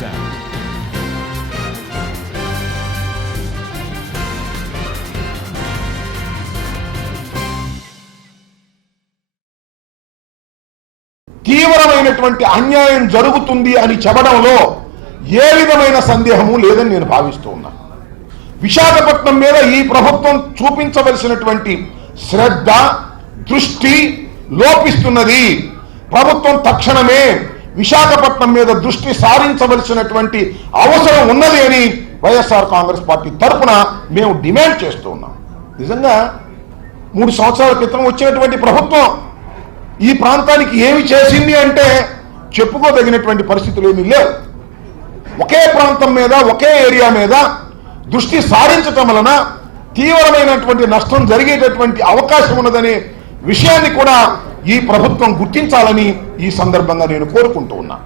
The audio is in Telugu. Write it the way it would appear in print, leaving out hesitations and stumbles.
sound. తీవ్రమైనటువంటి అన్యాయం జరుగుతుంది అని చెప్పడంలో ఏ విధమైన సందేహము లేదని నేను భావిస్తూ ఉన్నా. విశాఖపట్నం మీద ఈ ప్రభుత్వం చూపించవలసినటువంటి శ్రద్ధ దృష్టి లోపిస్తున్నది. ప్రభుత్వం తక్షణమే విశాఖపట్నం మీద దృష్టి సారించవలసినటువంటి అవసరం ఉన్నది అని వైఎస్ఆర్ కాంగ్రెస్ పార్టీ తరఫున మేము డిమాండ్ చేస్తూ ఉన్నాం. నిజంగా 3 సంవత్సరాల క్రితం వచ్చినటువంటి ప్రభుత్వం ఈ ప్రాంతానికి ఏమి చేసింది అంటే చెప్పుకోదగినటువంటి పరిస్థితులు ఏమీ లేవు. ఒకే ప్రాంతం మీద ఒకే ఏరియా మీద దృష్టి సారించటం వలన తీవ్రమైనటువంటి నష్టం జరిగేటటువంటి అవకాశం ఉన్నదనే విషయాన్ని కూడా ఈ ప్రభుత్వం గుర్తించాలని ఈ సందర్భంగా నేను కోరుకుంటూ ఉన్నా.